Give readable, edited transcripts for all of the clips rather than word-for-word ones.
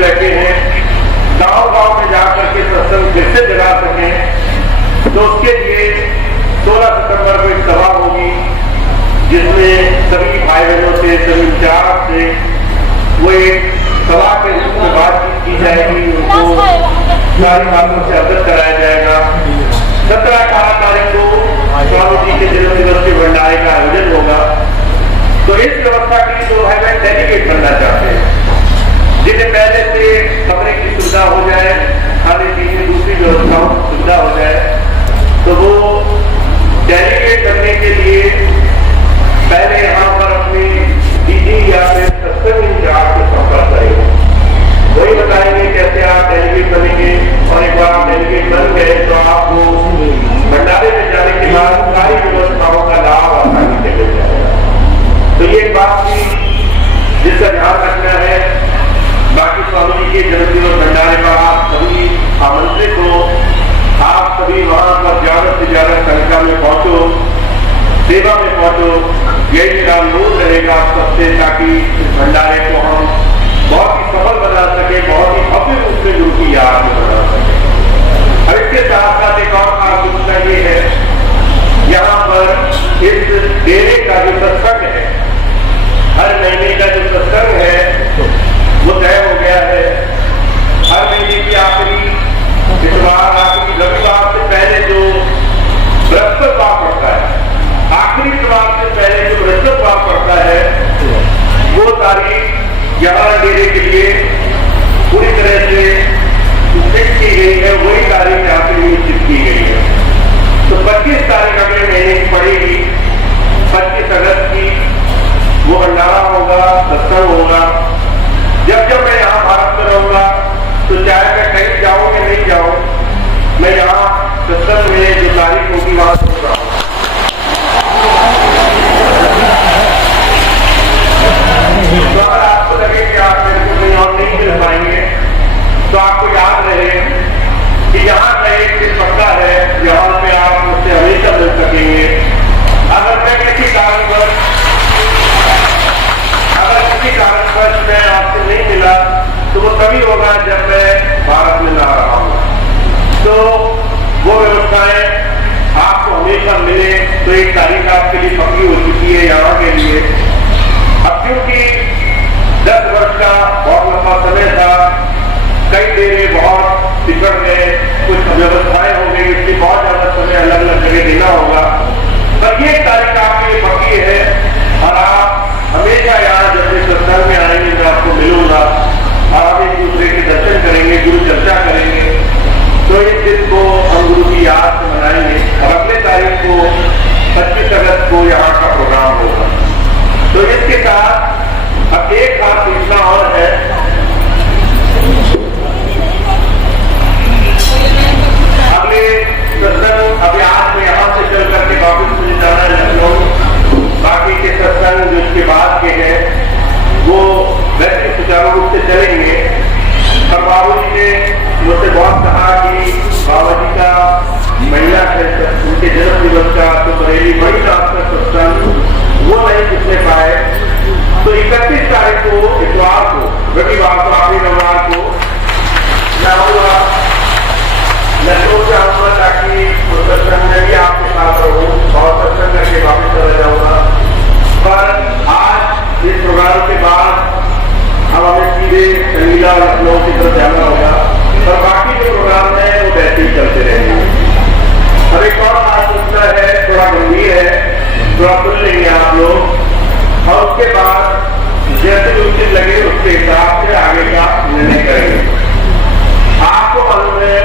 बैठे हैं, गांव-गांव में जाकर के सत्संग फिर से जगा सकें, तो उसके लिए 16 सितंबर को एक सभा होगी, जिसमें सभी भाई बहनों से, सभी इंचार्ज से वो एक सभा के रूप में बातचीत की जाएगी, उनको सारी बातों से अवगत कराया जाएगा। 17-18 तारीख को स्वामी जी के जन्म दिवस के भंडारे का आयोजन होगा। तो इस व्यवस्था के लिए जो भाई बहन डेलीगेट बनना चाहते हैं, जिन्हें पहले से कमरे की सुविधा हो जाए, खाने पीने दूसरी व्यवस्थाओं की सुविधा हो जाए, तो वो डेलीगेट बनने के लिए पहले यहाँ पर अपनी दीदी या फिर सत्संग इंचार्ज से संपर्क करेंगे। वही बताएंगे कैसे आप डेलीगेट बनेंगे, और एक बार आप डेलीगेट बन गए तो आपको भंडारे में जाने के बाद सारी व्यवस्थाओं का लाभ आसानी से मिल जाएगा। तो ये एक बात थी जिसका ध्यान रखना है। बाकी स्वामी जी के जन्मदिवस भंडारे पर आप सभी आमंत्रित हो, आप सभी वहां पर ज्यादा से ज्यादा संख्या में पहुंचो, सेवा में पहुंचो। यही मेरा अनुरोध रहेगा आप सबसे, ताकि इस भंडारे को हम बहुत ही सफल बना सके, बहुत ही भव्य रूप में गुरु की याद में बना सके। और इसके साथ साथ एक और खास सूचना ये है, यहाँ पर इस डेरे का जो सत्संग है, हर महीने का जो सत्संग है वो तय हो गया है। हर महीने की आखिरी इतवार, आखिरी रविवार से पहले जो बृहस्पतिवार पड़ता है, आखिरी इतवार से पहले जो बृहस्पतिवार पड़ता है, वो तारीख यहाँ डेरे के लिए पूरी तरह से फिक्स की गई है। वही तारीख यहाँ पे निश्चित की गई है। तो 25 तारीख अगले महीने की पड़ेगी, 25 अगस्त की वो भंडारा होगा, सत्संग होगा। जब मैं यहाँ भारत में रहूंगा, तो चाहे मैं कहीं जाऊं या नहीं जाऊं, मैं यहाँ सत्संग में जो तारीख होगी वहां सुन रहा हूँ। तो अगर आपको लगे कि आप मेरे को कहीं और नहीं मिल पाएंगे, तो आपको याद रहे कि यहाँ का एक चीज पक्का है, यहाँ पे आप मुझसे हमेशा मिल सकेंगे। अगर मैं किसी कारणवश मैं आपसे नहीं मिला, तो वो तभी होगा जब मैं भारत में ना रहा हूँ। तो वो व्यवस्थाएं आपको हमेशा मिले, तो एक तारीख आपके लिए पक्की हो चुकी है यहाँ के लिए। अब क्योंकि 10 वर्ष का बहुत लंबा समय था, कई डेरे बहुत बिगड़ गए, कुछ व्यवस्थाएं हो गई, इसलिए बहुत ज्यादा समय अलग अलग जगह देना होगा। पर ये तारीख आपके लिए पक्की है, और आप हमेशा यहाँ जब इस सत्संग में आएंगे तो आपको मिलूंगा, और हम एक दूसरे के दर्शन करेंगे, गुरु चर्चा करेंगे। तो इस दिन को हम गुरु की याद से मनाएंगे। और अगले तारीख को 25 अगस्त को यहाँ का प्रोग्राम होगा। तो इसके साथ अब एक खास सूचना और है। अगले सत्संग अभ्यास में यहाँ से चल करके वापिस मुझे जाना है लखनऊ। बाकी के सत्संग जो इसके बाद के हैं वो वैसे सुचारू रूप से चलेंगे। और बाबू जी ने मुझसे बहुत कहा कि बाबा जी का महिला उनके जन्म दिवस का तो बरेली बड़ी रात का सत्संग वो नहीं पूछने पाए। तो 31 तारीख को इतवार को, रविवार को, आखिरी रविवार को मैं आऊंगा, लखनऊ से आऊंगा, ताकि सत्संग में भी आपके साथ रहूं और सत्संग करके वापस चला जाऊंगा। पर आज इस प्रोग्राम के बाद अब हमें सीधे संगीला लखनऊ की तरफ जाना होगा, और बाकी जो प्रोग्राम है वो वैसे ही चलते रहेंगे। और एक और बात सूचना है, थोड़ा गंभीर है, थोड़ा सुन लेंगे आप लोग, और उसके बाद जैसे जो उचित लगे उसके हिसाब से आगे का निर्णय करेंगे। आपको मालूम है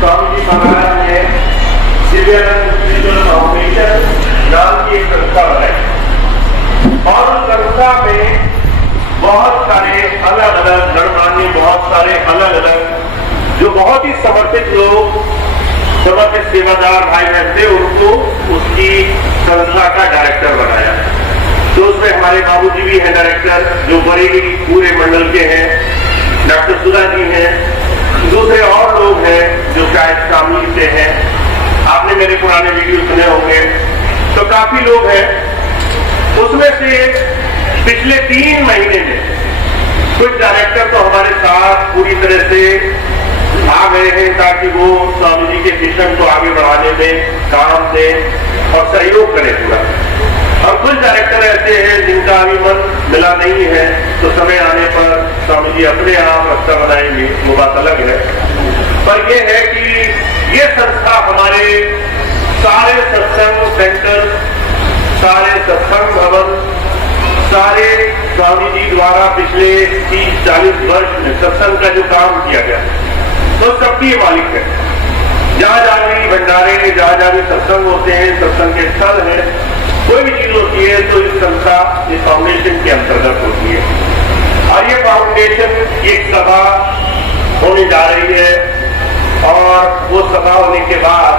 स्वामी जी महाराज ने दिव्यानंद स्पिरिचुअल फाउंडेशन नाम की एक संस्था बनाई, और उस संस्था में बहुत सारे अलग अलग गणमान्य, बहुत सारे अलग अलग जो बहुत ही समर्पित लोग, समर्पित सेवादार भाई बहन थे, उनको उसकी संस्था का डायरेक्टर बनाया। तो उसमें हमारे बाबूजी भी हैं डायरेक्टर, जो बरेली पूरे मंडल के हैं, डॉक्टर सुधा जी हैं, दूसरे और लोग हैं जो शायद शामिल से हैं। आपने मेरे पुराने वीडियो सुने होंगे, तो काफी लोग हैं। उसमें से पिछले 3 महीने में कुछ डायरेक्टर तो हमारे साथ पूरी तरह से आ गए हैं ताकि वो स्वामी जी के मिशन को आगे बढ़ाने में काम दें और सहयोग करें पूरा। और कुछ डायरेक्टर ऐसे हैं जिनका अभी मन मिला नहीं है, तो समय आने पर स्वामी जी अपने आप रास्ता बनाएंगे, वो बात अलग है। पर यह है कि ये संस्था हमारे सारे सत्संग सेंटर, सारे सत्संग भवन, सारे स्वामी जी द्वारा पिछले 30-40 वर्ष में सत्संग का जो काम किया गया तो सबकी मालिक है। जहां जहां भी भंडारे, जहां जहां भी सत्संग होते हैं, सत्संग के स्थल है, कोई भी चीज होती है तो इस संस्था, इस फाउंडेशन के अंतर्गत होती है। और ये फाउंडेशन एक सभा होने जा रही है और वो सभा होने के बाद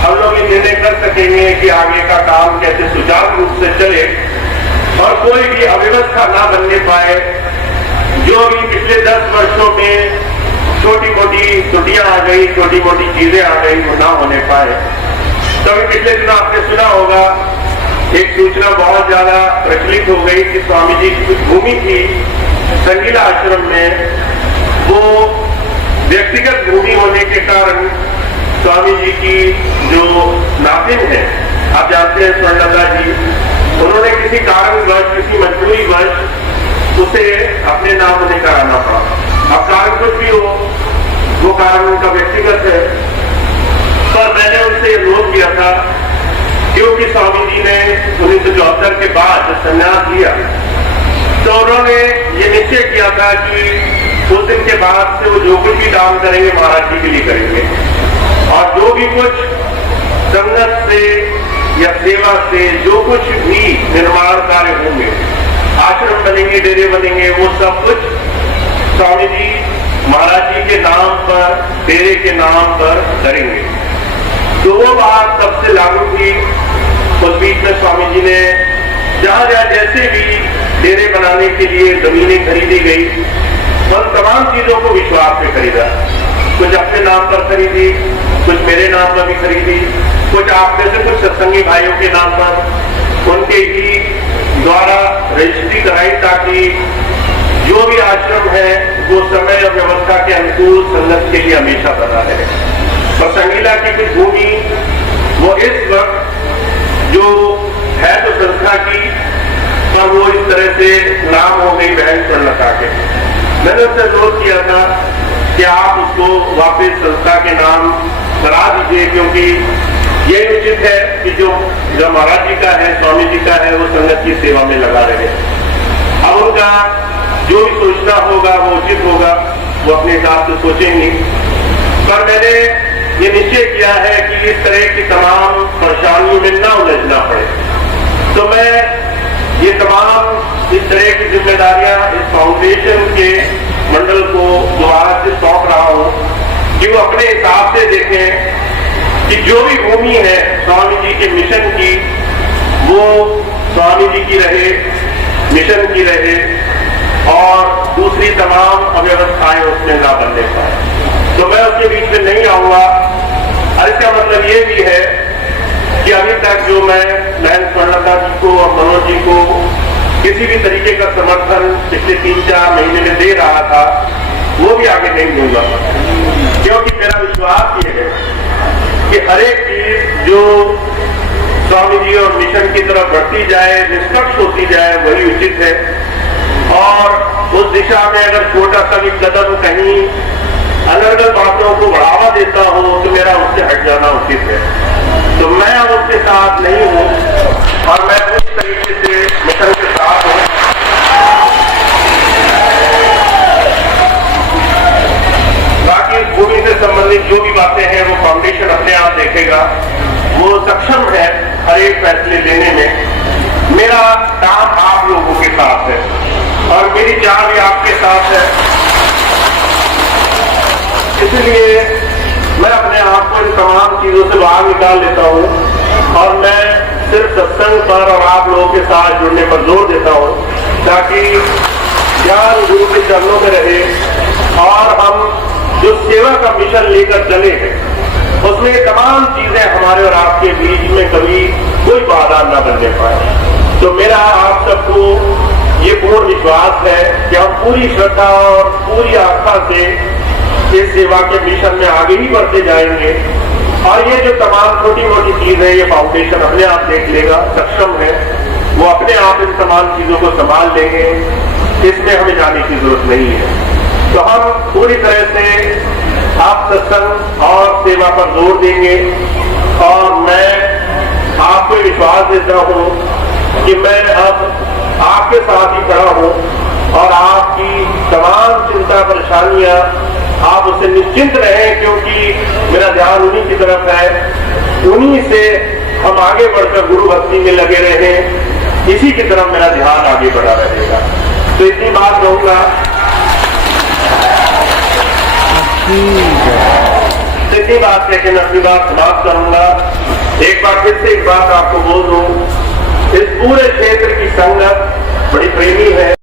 हम लोग ये निर्णय कर सकेंगे कि आगे का काम कैसे सुचारू रूप से चले और कोई भी अव्यवस्था ना बनने पाए। जो भी पिछले 10 वर्षों में छोटी मोटी त्रुटियां आ गई, छोटी मोटी चीजें आ गई, वो ना होने पाए। तभी पिछले दिन आपने सुना होगा, एक सूचना बहुत ज्यादा प्रचलित हो गई कि स्वामी जी की कुछ भूमि थी संगीला आश्रम में, वो व्यक्तिगत भूमि होने के कारण स्वामी जी की जो नातिन है, आप जानते हैं स्वर्णलता जी, उन्होंने किसी कारणवश, किसी मजबूरीवश उसे अपने नाम नहीं कराना पड़ा। अब कारण कुछ भी हो, वो कारण उनका व्यक्तिगत है। पर मैंने उनसे अनुरोध किया था, क्योंकि स्वामी जी ने 1974 के बाद जब संन्यास लिया तो उन्होंने ये निश्चय किया था कि उस दिन के बाद से वो जो कुछ भी दान करेंगे महाराज जी के लिए करेंगे, और जो भी कुछ संगत से या सेवा से जो कुछ भी निर्माण कार्य होंगे, आश्रम बनेंगे, डेरे बनेंगे, वो सब कुछ स्वामी जी महाराज जी के नाम पर, डेरे के नाम पर करेंगे। तो वो बात तब से लागू थी। उस बीच में स्वामी जी ने जहां जहां जैसे भी डेरे बनाने के लिए जमीनें खरीदी गई, उन तमाम चीजों को विश्वास में खरीदा। कुछ अपने नाम पर खरीदी, कुछ मेरे नाम पर भी खरीदी, कुछ आप में से कुछ सत्संगी भाइयों के नाम पर उनके ही द्वारा रजिस्ट्री कराई, ताकि जो भी आश्रम है वो समय और व्यवस्था के अनुकूल संगत के लिए हमेशा बना रहे। और संगीला की कुछ भूमि वो इस वक्त जो है तो संस्था की, पर वो इस तरह से नाम हो गई बहन स्वर्णलता के। मैंने उससे अनुरोध किया था कि आप उसको वापस संस्था के नाम करा दीजिए, क्योंकि ये उचित है कि जो महाराज जी का है, स्वामी जी का है, वो संगत की सेवा में लगा रहे। अब उनका जो भी सोचना होगा वो उचित होगा, वो अपने हिसाब से सोचेंगे। पर मैंने ये निश्चय किया है कि इस तरह की तमाम परेशानियों में न उलझना पड़े, तो मैं ये तमाम इस तरह की जिम्मेदारियां इस फाउंडेशन के मंडल को दोबारा से सौंप रहा हूं कि वो अपने हिसाब से देखें कि जो भी भूमि है स्वामी जी के मिशन की, वो स्वामी जी की रहे, मिशन की रहे, और दूसरी तमाम अव्यवस्थाएं उसमें ना बनने पाए। तो मैं उसके बीच में नहीं आऊंगा। और इसका मतलब ये भी है कि अभी तक जो मैं बहन स्वर्णलता जी को और मनोज जी को किसी भी तरीके का समर्थन पिछले 3-4 महीने में दे रहा था, वो भी आगे नहीं दूंगा, क्योंकि मेरा विश्वास ये है कि हर एक चीज जो स्वामी जी और मिशन की तरफ बढ़ती जाए, निष्पक्ष होती जाए, वही उचित है। और उस दिशा में अगर छोटा सा भी कदम कहीं अनर्गल बातों को बढ़ावा देता हो तो मेरा उससे हट जाना उचित है। तो मैं अब उसके साथ नहीं हूं और मैं उस तरीके से मिशन के साथ हूं। बाकी भूमि से संबंधित जो भी बातें हैं वो फाउंडेशन अपने आप देखेगा, वो सक्षम है हर एक फैसले लेने में। मेरा काम आप लोगों के साथ है और मेरी चाह भी आपके साथ है, इसलिए मैं अपने आप को इन तमाम चीजों से बाहर निकाल लेता हूं और मैं सिर्फ सत्संग पर और आप लोगों के साथ जुड़ने पर जोर देता हूं, ताकि ज्ञान गुरु के चरणों में रहे और हम जो सेवा का मिशन लेकर चले हैं उसमें ये तमाम चीजें हमारे और आपके बीच में कभी कोई बाधा न बनने पाए। तो मेरा आप सबको ये पूर्ण विश्वास है कि हम पूरी श्रद्धा और पूरी आस्था से इस सेवा के मिशन में आगे ही बढ़ते जाएंगे। और ये जो तमाम छोटी मोटी चीज है, ये फाउंडेशन अपने आप देख लेगा, सक्षम है, वो अपने आप इन तमाम चीजों को संभाल लेंगे, इसमें हमें जाने की जरूरत नहीं है। तो हम पूरी तरह से आप सत्संग और सेवा पर जोर देंगे। और मैं आपको विश्वास देता हूं कि मैं अब आपके साथ ही खड़ा हूं और आपकी तमाम चिंता परेशानियां आप उससे निश्चिंत रहें, क्योंकि मेरा ध्यान उन्हीं की तरफ है। उन्हीं से हम आगे बढ़कर गुरु भक्ति में लगे रहें, इसी की तरफ मेरा ध्यान आगे बढ़ा रहेगा। तो इतनी बात कहूंगा, इतनी बात कहकर मैं अपनी बात समाप्त करूंगा। एक बार फिर से एक बात आपको बोल दूं, इस पूरे क्षेत्र की संगत बड़ी प्रेमी है।